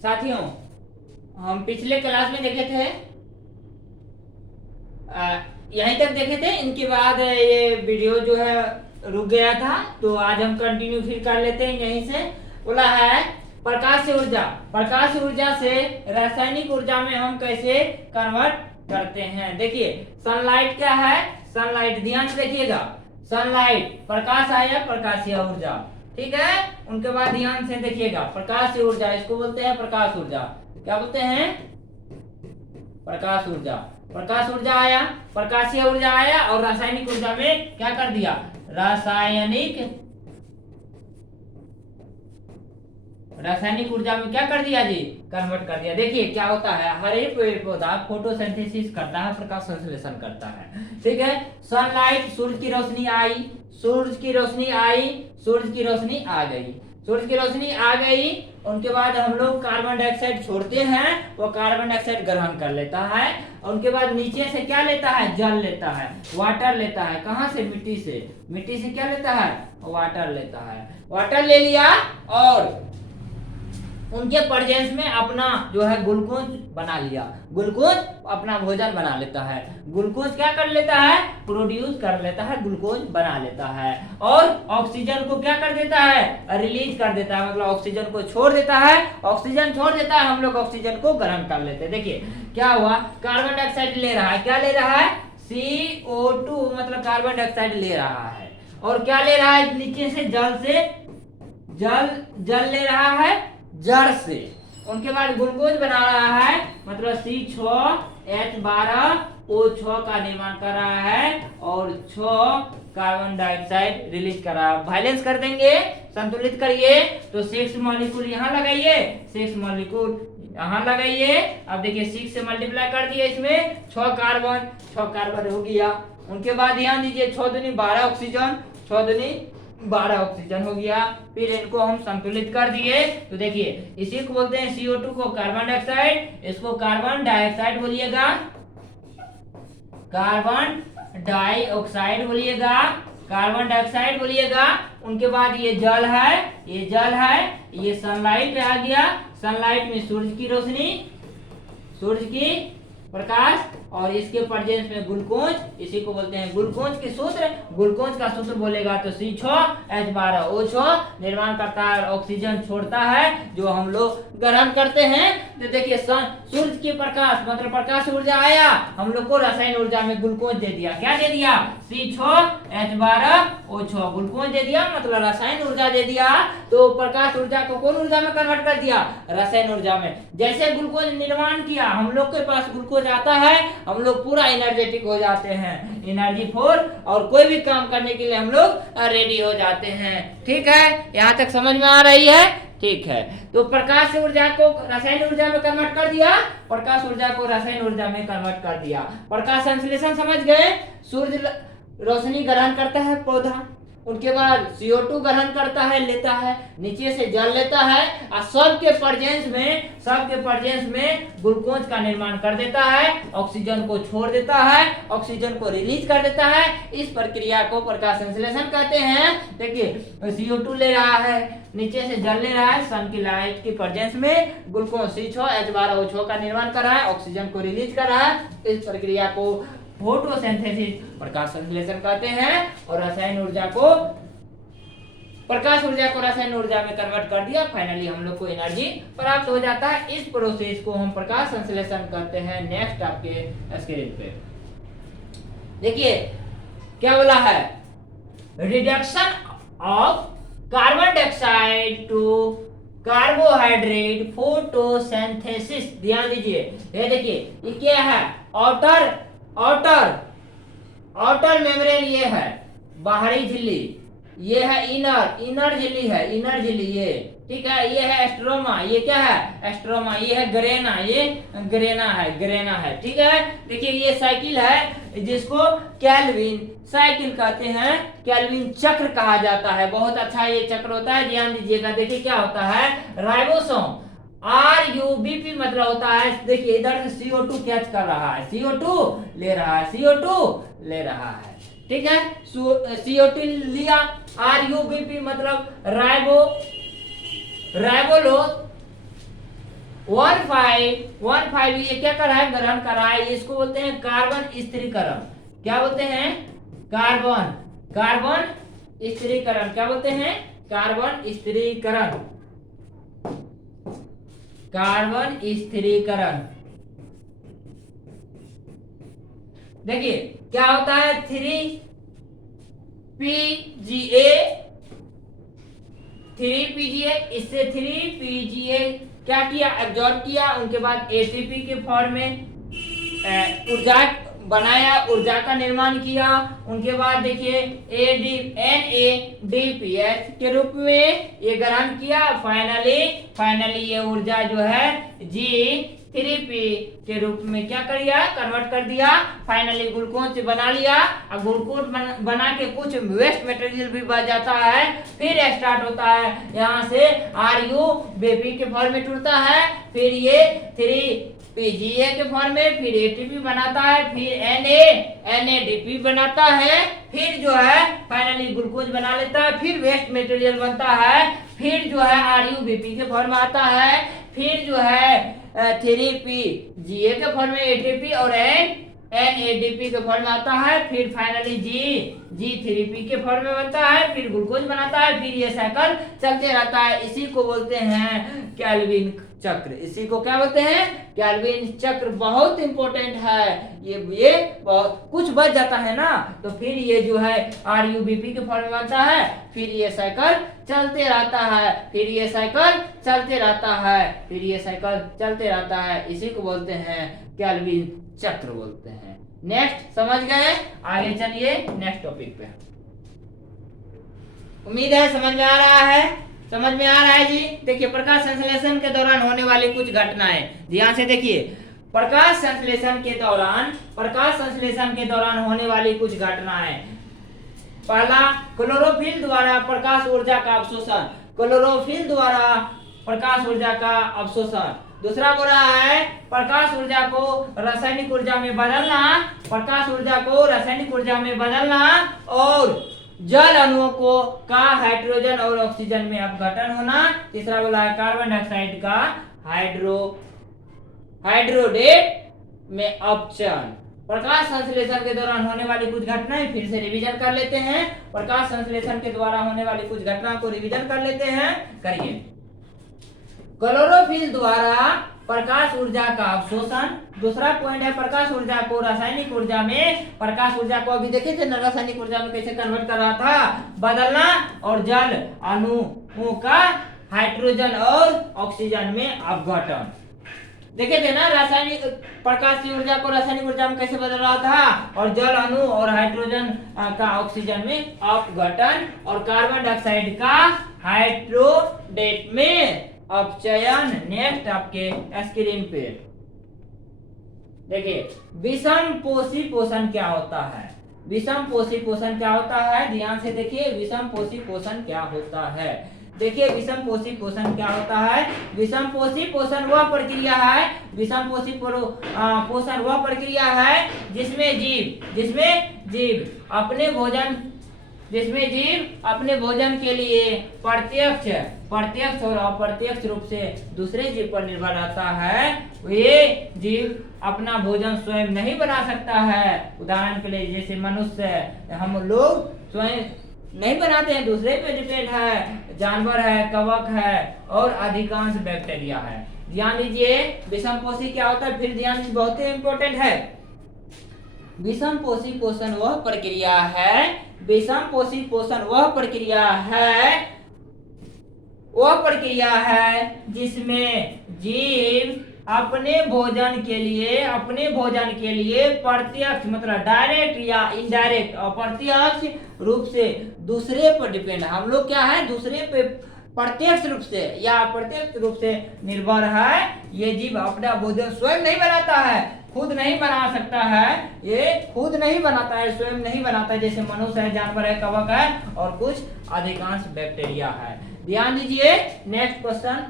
साथियों, हम पिछले क्लास में देखे थे, यहीं तक देखे थे। इनके बाद ये वीडियो जो है रुक गया था, तो आज हम कंटिन्यू फिर कर लेते हैं। यहीं से बोला है प्रकाश ऊर्जा, प्रकाश ऊर्जा से रासायनिक ऊर्जा में हम कैसे कन्वर्ट करते हैं। देखिए सनलाइट क्या है, सनलाइट ध्यान से देखिएगा। सनलाइट प्रकाश आया, प्रकाशीय ऊर्जा, ठीक है। उनके बाद ध्यान से देखिएगा, प्रकाश ऊर्जा, इसको बोलते हैं प्रकाश ऊर्जा। क्या बोलते हैं? प्रकाश ऊर्जा। प्रकाश ऊर्जा आया, प्रकाशीय ऊर्जा आया, और रासायनिक ऊर्जा में क्या कर दिया? रासायनिक ऊर्जा में क्या कर दिया जी? कन्वर्ट कर दिया। देखिए क्या होता है, हर एक पेड़ पौधा फोटोसिंथेसिस करता है, प्रकाश संश्लेषण करता है, ठीक है। सनलाइट, सूरज की रोशनी आई, सूरज की रोशनी आई, सूरज की रोशनी आ गई, सूरज की रोशनी आ गई। उनके बाद हम लोग कार्बन डाइऑक्साइड छोड़ते हैं, वो कार्बन डाइऑक्साइड ग्रहण कर लेता है। और उनके बाद नीचे से क्या लेता है? जल लेता है, वाटर लेता है। कहाँ से? मिट्टी से। मिट्टी से क्या लेता है? वाटर लेता है। वाटर ले लिया और उनके प्रेजेंस में अपना जो है ग्लूकोज बना लिया। ग्लूकोज अपना भोजन बना लेता है। ग्लूकोज क्या कर लेता है? प्रोड्यूस कर लेता है, ग्लूकोज बना लेता है। और ऑक्सीजन को क्या कर देता है? रिलीज कर देता है, मतलब ऑक्सीजन को छोड़ देता है। ऑक्सीजन छोड़ देता है, हम लोग ऑक्सीजन को ग्रहण कर लेते हैं। देखिए क्या हुआ, कार्बन डाइऑक्साइड ले रहा है, क्या ले रहा है? CO2, मतलब कार्बन डाइऑक्साइड ले रहा है। और क्या ले रहा है? नीचे से जल से, जल ले रहा है जड़ से। उनके बाद ग्लूकोज बना रहा है, मतलब C6H12O6 का निर्माण कर रहा है, और 6 कार्बन डाइऑक्साइड रिलीज कर रहा है। बैलेंस कर देंगे, संतुलित करिए, तो 6 मॉलिक्यूल यहाँ लगाइए, 6 मॉलिक्यूल यहाँ लगाइए। अब देखिए 6 से मल्टीप्लाई कर दिए, इसमें 6 कार्बन हो गया। उनके बाद ध्यान दीजिए, 6 दूनी 12 ऑक्सीजन, 6 दूनी 12 ऑक्सीजन हो गया। फिर इनको हम संतुलित कर दिए, तो देखिए इसी को बोलते हैं CO2 को कार्बन डाइऑक्साइड, इसको कार्बन डाइऑक्साइड बोलिएगा, कार्बन डाइऑक्साइड बोलिएगा, कार्बन डाइऑक्साइड बोलिएगा। उनके बाद ये जल है, ये जल है, ये सनलाइट आ गया। सनलाइट में सूरज की रोशनी, सूरज की प्रकाश, और इसके प्रेजेंस में ग्लूकोज, इसी को बोलते हैं ग्लूकोज के सूत्र। ग्लूकोज का सूत्र बोलेगा तो C6H12O6 निर्माण करता है, ऑक्सीजन छोड़ता है, जो हम लोग ग्रहण करते हैं। तो देखिए सूरज की प्रकाश, मतलब प्रकाश ऊर्जा आया, हम लोग को रासायनिक ऊर्जा में ग्लूकोज दे दिया। क्या दे दिया? C6H12O6 ग्लूकोज दे दिया, मतलब रासायनिक ऊर्जा दे दिया। तो प्रकाश ऊर्जा को कौन ऊर्जा में कन्वर्ट कर दिया? रासायनिक ऊर्जा में। जैसे ग्लूकोज निर्माण किया, हम लोग के पास ग्लूकोज आता है, हम लोग पूरा एनर्जेटिक हो जाते हैं, एनर्जी फॉर, और कोई भी काम करने के लिए हम लोग रेडी हो जाते हैं। ठीक है, यहाँ तक समझ में आ रही है? ठीक है, तो प्रकाश ऊर्जा को रासायनिक ऊर्जा में कन्वर्ट कर दिया, प्रकाश ऊर्जा को रासायनिक ऊर्जा में कन्वर्ट कर दिया। प्रकाश संश्लेषण समझ गए? सूर्य रोशनी ग्रहण करता है पौधा, उनके बाद CO2 ग्रहण करता है, लेता है, नीचे से जल लेता है, और सबके प्रेजेंस में ग्लूकोज का निर्माण कर देता है, ऑक्सीजन को छोड़ देता है, ऑक्सीजन को रिलीज कर देता है। इस प्रक्रिया को प्रकाश संश्लेषण कहते हैं। देखिए CO2 ले रहा है, नीचे से जल ले रहा है, सन की लाइट के प्रेजेंस में ग्लूकोज C6H12O6 का निर्माण कर रहा है, ऑक्सीजन को रिलीज कर रहा है। इस प्रक्रिया को फोटोसिंथेसिस, प्रकाश संश्लेषण कहते हैं। और रासायनिक ऊर्जा को, प्रकाश ऊर्जा को रासायनिक ऊर्जा में कन्वर्ट कर दिया, फाइनली हम लोग को एनर्जी प्राप्त हो जाता है। इस प्रोसेस को हम प्रकाश संश्लेषण कहते हैं। नेक्स्ट आपके स्क्रीन पे देखिए क्या बोला है, reduction of carbon dioxide to carbohydrate photosynthesis. ध्यान दीजिए, ये देखिए ये क्या है, आउटर मेम्ब्रेन, ये है बाहरी झिल्ली, ये है इनर झिल्ली है, इनर झिल्ली ये, ठीक है। ये है एस्ट्रोमा, ये क्या है? एस्ट्रोमा। ये है ग्रेना, ये ग्रेना है, ठीक है। देखिए ये साइकिल है, जिसको कैल्विन साइकिल कहते हैं, कैल्विन चक्र कहा जाता है। बहुत अच्छा ये चक्र होता है, ध्यान दीजिएगा। देखिए क्या होता है, राइबोसोम RUBP मतलब होता है, देखिए इधर से CO2 कैच कर रहा है, CO2 ले रहा है, CO2 ले रहा है, ठीक है। CO2 लिया, RUBP मतलब 15 ये क्या कर रहा है, ग्रहण कर रहा है, इसको बोलते हैं कार्बन स्थिरीकरण। क्या बोलते हैं, कार्बन स्थिरीकरण। क्या बोलते हैं, कार्बन स्थिरीकरण, कार्बन स्थिरीकरण। देखिए क्या होता है, 3 PGA, इससे 3 PGA क्या किया, एब्जॉर्ब किया, उनके बाद एटीपी के फॉर्म में ऊर्जा बनाया, ऊर्जा का निर्माण किया। उनके बाद देखिए NADPH के रूप में ये ग्रहण किया। फाइनली ये ऊर्जा जो है G3P के रूप में क्या कर दिया, कन्वर्ट कर दिया। फाइनली ग्लूकोज बना लिया, और ग्लूकोज बना के कुछ वेस्ट मटेरियल भी बच जाता है। फिर स्टार्ट होता है यहाँ से RUBP के फॉर्मेट उठता है, फिर ये 3PGA के फॉर्म में, फिर ATP बनाता है, फिर NADP बनाता है, फिर जो है फाइनली ग्लूकोज बना लेता है, फिर वेस्ट मटेरियल बनता है, फिर जो है RUBP के फॉर्म में आता है, फिर जो है 3PGA के फॉर्म में ATP और NADP के फॉर्म में आता है, फिर फाइनली G3P के फॉर्म में बनता है, फिर ग्लूकोज बनाता है, फिर ये साइकिल चलते रहता है। इसी को बोलते हैं केल्विन चक्र। इसी को क्या बोलते हैं, केल्विन चक्र। बहुत इंपॉर्टेंट है ये बहुत कुछ बच जाता है ना, तो फिर ये जो है RUBP के फॉर्म में बनता है, फिर ये साइकिल चलते रहता है, फिर ये साइकिल चलते रहता है, फिर ये साइकिल चलते रहता है। इसी को बोलते हैं केल्विन चक्र बोलते हैं। नेक्स्ट समझ गए, आगे चलिए नेक्स्ट टॉपिक पे। उम्मीद है समझ में आ रहा है, समझ में आ रहा है जी। देखिए प्रकाश संश्लेषण के दौरान होने वाली कुछ घटनाएं, ध्यान से देखिए। प्रकाश संश्लेषण के दौरान होने वाली कुछ घटनाएं। पहला, क्लोरोफिल द्वारा प्रकाश ऊर्जा का अवशोषण, क्लोरोफिल द्वारा प्रकाश ऊर्जा का अवशोषण। दूसरा बोल रहा है प्रकाश ऊर्जा को रासायनिक ऊर्जा में बदलना, प्रकाश ऊर्जा को रासायनिक ऊर्जा में बदलना, और जल अणुओं को का हाइड्रोजन और ऑक्सीजन में अपघटन होना। तीसरा बोला है कार्बन डाइऑक्साइड का हाइड्रोडेट में अपचयन। प्रकाश संश्लेषण के दौरान होने वाली कुछ घटनाएं फिर से रिवीजन कर लेते हैं। प्रकाश संश्लेषण के द्वारा होने वाली कुछ घटनाओं को रिवीजन कर लेते हैं, करिए। क्लोरोफिल द्वारा प्रकाश ऊर्जा का अवशोषण। दूसरा पॉइंट है प्रकाश ऊर्जा को रासायनिक ऊर्जा में, प्रकाश ऊर्जा को अभी देखे थे ना रासायनिक ऊर्जा में कैसे कन्वर्ट कर रहा था, बदलना, और जल अणुओं का हाइड्रोजन और ऑक्सीजन में अपघटन। देखे थे ना रासायनिक प्रकाश की ऊर्जा को रासायनिक ऊर्जा में कैसे बदल रहा था, और जल अणु और हाइड्रोजन का ऑक्सीजन में अपघटन, और कार्बन डाइऑक्साइड का हाइड्रोडेट में अपचयन। नेक्स्ट आपके स्क्रीन पे देखिए विषम पोषी पोषण क्या होता है। विषम पोषी पोषण क्या होता है, ध्यान से देखिए। विषम पोषी पोषण क्या होता है, देखिए विषम पोषी पोषण क्या होता है। विषम पोषी पोषण वह प्रक्रिया है, विषम पोषी पोषण वह प्रक्रिया है जिसमें जीव अपने भोजन के लिए प्रत्यक्ष और अप्रत्यक्ष रूप से दूसरे जीव पर निर्भर रहता है। ये जीव अपना भोजन स्वयं नहीं बना सकता है। उदाहरण के लिए जैसे मनुष्य, हम लोग स्वयं नहीं बनाते हैं, दूसरे पे डिपेंड है। जानवर है, कवक है, और अधिकांश बैक्टीरिया है। ध्यान दीजिए विषम पोषी क्या होता है, फिर ध्यान दीजिए, बहुत ही इंपॉर्टेंट है। विषम पोषी पोषण वह प्रक्रिया है, विषम पोषी पोषण वह प्रक्रिया है जिसमें जीव अपने भोजन के लिए प्रत्यक्ष मतलब डायरेक्ट या इनडायरेक्ट अप्रत्यक्ष रूप से दूसरे पर डिपेंड। हम लोग क्या है, दूसरे पे प्रत्यक्ष रूप से या अप्रत्यक्ष रूप से निर्भर है। ये जीव अपना भोजन स्वयं नहीं बनाता है, खुद नहीं बना सकता है, ये खुद नहीं बनाता है, स्वयं नहीं बनाता है। जैसे मनुष्य है, जानवर है, कवक है, और कुछ अधिकांश बैक्टीरिया है। ध्यान दीजिए नेक्स्ट क्वेश्चन,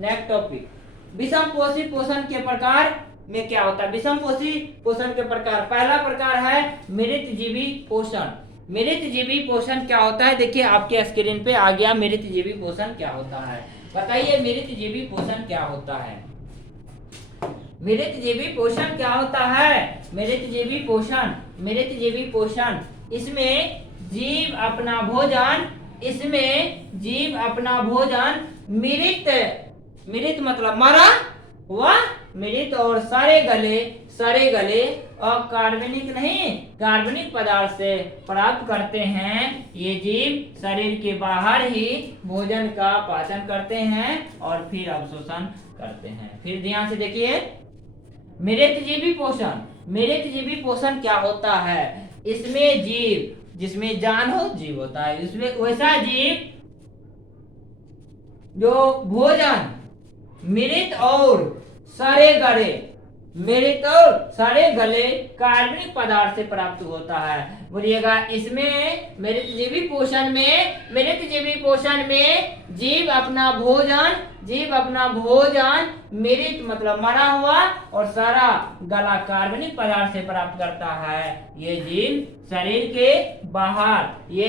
नेक्स्ट टॉपिक। विषम पोषी पोषण के प्रकार में क्या होता है। विषम पोषी पोषण के प्रकार, पहला प्रकार है मृतजीवी पोषण। मृतजीवी पोषण क्या होता है, देखिए आपके स्क्रीन पे आ गया। मृतजीवी पोषण क्या होता है, बताइए मृतजीवी पोषण क्या होता है। मृतजीवी पोषण क्या होता है? मृतजीवी पोषण, मृतजीवी पोषण, इसमें जीव अपना भोजन, इसमें जीव अपना भोजन मृत, मृत मतलब मरा हुआ, मृत और सड़े गले और कार्बनिक नहीं, कार्बनिक पदार्थ से प्राप्त करते हैं। ये जीव शरीर के बाहर ही भोजन का पाचन करते हैं और फिर अवशोषण करते हैं। फिर ध्यान से देखिए, मृतजीवी पोषण, मृतजीवी पोषण क्या होता है? इसमें जीव, जिसमें जान हो जीव होता है, इसमें वैसा जीव जो भोजन मृत और सड़े गले, मृत और सड़े गले कार्बनिक पदार्थ से प्राप्त होता है। बोलिएगा, इसमें मृतजीवी पोषण में, मृतजीवी पोषण में जीव अपना भोजन, जीव अपना भोजन मृत मतलब मरा हुआ और सारा गला कार्बनिक पदार्थ से प्राप्त करता है। ये जीव शरीर के बाहर, ये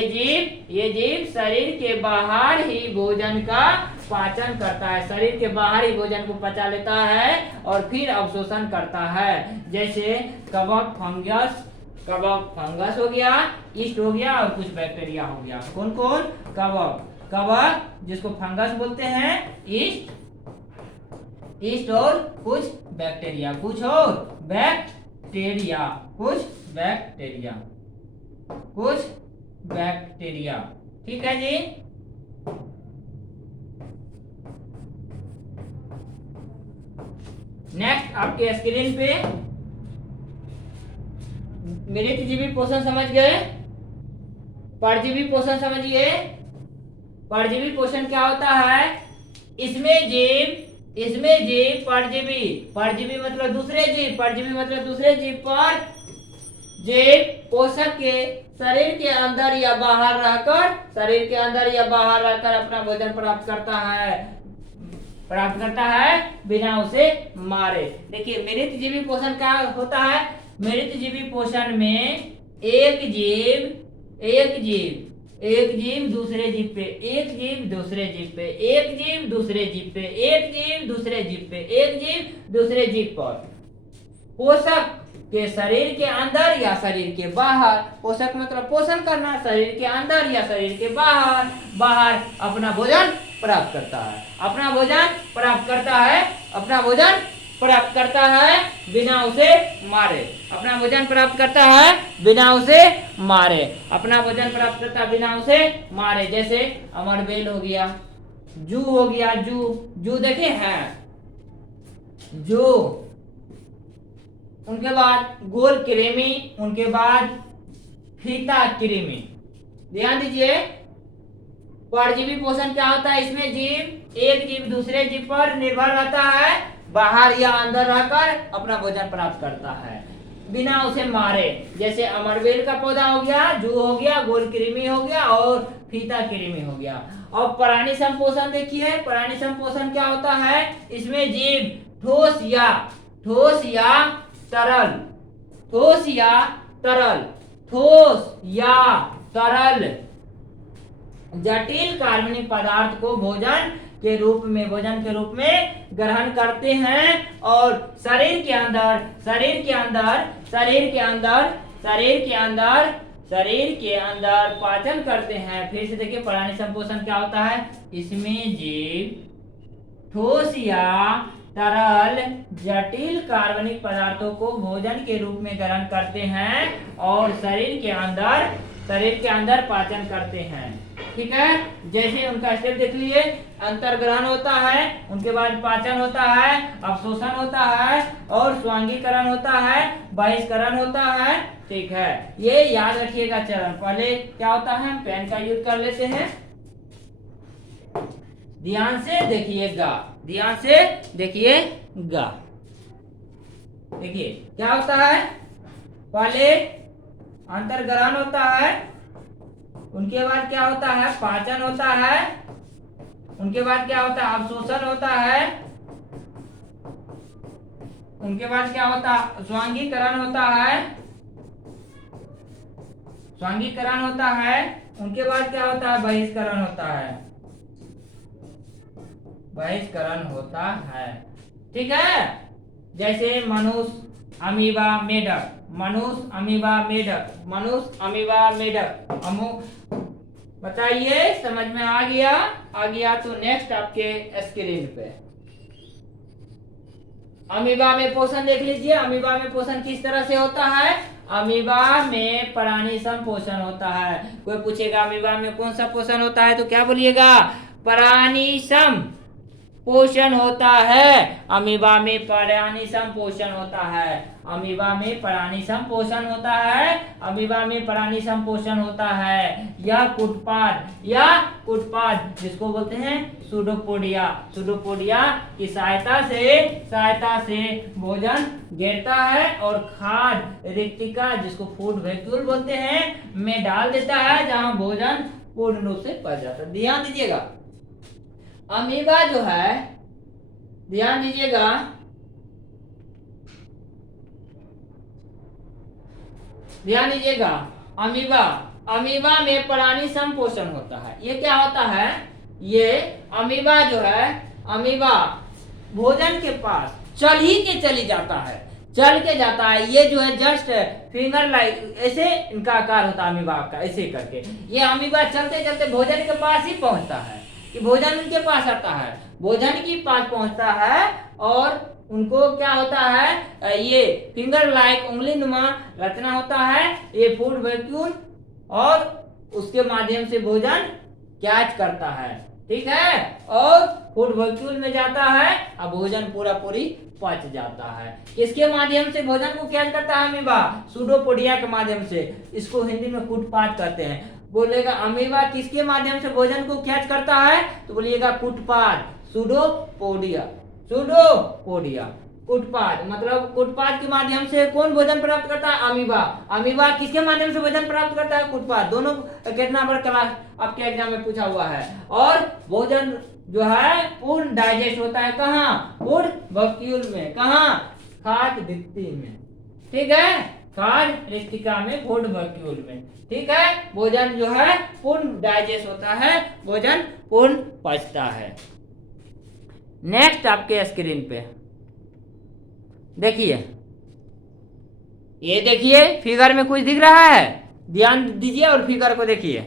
जीव शरीर के बाहर ही भोजन का पाचन करता है, शरीर के बाहर ही भोजन को पचा लेता है और फिर अवशोषण करता है। जैसे कवक, फंगस, कवक फंगस हो गया, ईस्ट हो गया और कुछ बैक्टीरिया हो गया। कौन कौन? कवक, कवक जिसको फंगस बोलते हैं, ईस्ट और कुछ बैक्टीरिया, कुछ और बैक्टीरिया, कुछ बैक्टीरिया, कुछ बैक्टीरिया। ठीक है जी। नेक्स्ट आपके स्क्रीन पे मृतजीवी पोषण समझ गए, परजीवी पोषण समझिए। परजीवी पोषण क्या होता है? इसमें जीव परजीवी, परजीवी मतलब दूसरे जीव, परजीवी मतलब दूसरे जीव पर जीव पोषक के शरीर के अंदर या बाहर रहकर, शरीर के अंदर या बाहर रहकर अपना भोजन प्राप्त करता है बिना उसे मारे। देखिए, मृतजीवी पोषण क्या होता है? मृतजीवी पोषण में एक जीव दूसरे जीव पे, एक जीव दूसरे जीव पे, एक जीव दूसरे जीव पे, एक जीव दूसरे जीव पे, एक जीव दूसरे जीव पर पोषक के शरीर के अंदर या शरीर के बाहर, पोषक मतलब पोषण करना, शरीर के अंदर या शरीर के बाहर अपना भोजन प्राप्त करता है, अपना भोजन प्राप्त करता है, अपना भोजन प्राप्त करता है बिना उसे मारे, अपना भोजन प्राप्त करता है बिना उसे मारे, अपना भोजन प्राप्त करता बिना उसे मारे। जैसे अमरबेल हो गया, जू हो गया, जू देखे हैं, जू, उनके बाद गोल कृमि, उनके बाद फीता कृमि। ध्यान दीजिए, परजीवी पोषण क्या होता है? इसमें जीव, एक जीव दूसरे जीव पर निर्भर रहता है, बाहर या अंदर रहकर अपना भोजन प्राप्त करता है बिना उसे मारे। जैसे अमरबेल का पौधा हो गया, जू हो गया, गोल कृमि हो गया और फीता कृमि हो गया। और प्राणी संपोषण देखिए, प्राणी संपोषण क्या होता है? इसमें जीव ठोस या तरल, ठोस या तरल जटिल कार्बनिक पदार्थ को भोजन के रूप में ग्रहण करते हैं और शरीर के अंदर पाचन करते हैं। फिर से देखिए, प्राणी संपोषण क्या होता है? इसमें जीव ठोस या तरल जटिल कार्बनिक पदार्थों को भोजन के रूप में ग्रहण करते हैं और शरीर के अंदर पाचन करते हैं। ठीक है, जैसे उनका स्टेप देख लीजिए, अंतर्ग्रहण होता है, उनके बाद पाचन होता है, अवशोषण होता है और स्वांगीकरण होता है, बहिष्करण होता है। ठीक है, ये याद रखिएगा चरण। पहले क्या होता है, हम पेन का यूज कर लेते हैं। ध्यान से देखिएगा, ध्यान से देखिएगा। देखिए क्या होता है, पहले अंतर्ग्रहण होता है, उनके बाद क्या होता है, पाचन होता है, उनके बाद क्या होता है, अवशोषण होता है, उनके बाद क्या होता है, स्वांगीकरण होता है, स्वांगीकरण होता है, उनके बाद क्या होता है, बहिष्करण होता है, बहिष्करण होता है। ठीक है, जैसे मनुष्य, अमीबा, मेढक, मनुष्य, अमीबा, मेढक, मनुष्य, अमीबा, मेढक। बताइए समझ में आ गया? आ गया तो नेक्स्ट आपके स्क्रीन पे अमीबा में पोषण देख लीजिए। अमीबा में पोषण किस तरह से होता है? अमीबा में परानीसम पोषण होता है। कोई पूछेगा अमीबा में कौन सा पोषण होता है तो क्या बोलिएगा? परानीसम पोषण होता है। अमीबा में परानीसम पोषण होता है। अमीबा में परानीसम पोषण होता है। अमीबा में परानीसम पोषण होता है। यह कुटपाद जिसको बोलते हैं सूडोपोडिया, सूडोपोडिया की सहायता से भोजन गिरता है और खाद रिक्तिका जिसको फूड वैक्यूल बोलते हैं में डाल देता है, जहां भोजन पूर्ण रूप से पच जाता है। ध्यान दीजिएगा, अमीबा जो है, ध्यान दीजिएगा, अमीबा में परानीसम पोषण होता है। ये क्या होता है? ये अमीबा जो है, अमीबा भोजन के पास चली जाता है, चल के जाता है। ये जो है जस्ट फिंगर लाइक ऐसे इनका आकार होता है अमीबा का, ऐसे करके ये अमीबा चलते चलते भोजन के पास ही पहुंचता है कि भोजन उनके पास आता है, भोजन के पास पहुंचता है और उनको क्या होता है? ये फिंगर लाइक उंगली नुमा रचना होता है। ये फूड वैक्यूल और उसके माध्यम से भोजन कैच करता है, ठीक है, और फूड वैक्यूल में जाता है और भोजन पूरी पच जाता है। किसके माध्यम से भोजन को कैच करता है अमीबा? सूडोपोडिया के माध्यम से। इसको हिंदी में कुटपाद कहते हैं। बोलेगा अमीबा किसके माध्यम से भोजन को कैच करता है तो बोलिएगा कुटपाद, सूडोपोडिया, सूडोपोडिया, कुटपाद। मतलब कुटपाद के माध्यम से कौन भोजन प्राप्त करता है? अमीबा। अमीबा किसके माध्यम से भोजन प्राप्त करता है? कुटपाद। दोनों कितना नंबर क्लास आपके एग्जाम में पूछा हुआ है। और भोजन जो है पूर्ण डाइजेस्ट होता है कहाँ? फूड वैक्यूल में। कहाँ? खाद्य रिक्ति में, ठीक है, खाद्य रिक्तिका में, फूड वैक्यूल में, ठीक है। भोजन जो है पूर्ण डाइजेस्ट होता है, भोजन पूर्ण पचता है। नेक्स्ट आपके स्क्रीन पे देखिए, ये देखिए फिगर में कुछ दिख रहा है, ध्यान दीजिए और फिगर को देखिए।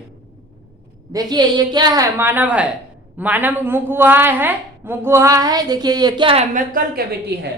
देखिए ये क्या है? मानव है, मानव मुख गुहा है, मुख गुहा है। देखिए ये क्या है? मैकल कैविटी है,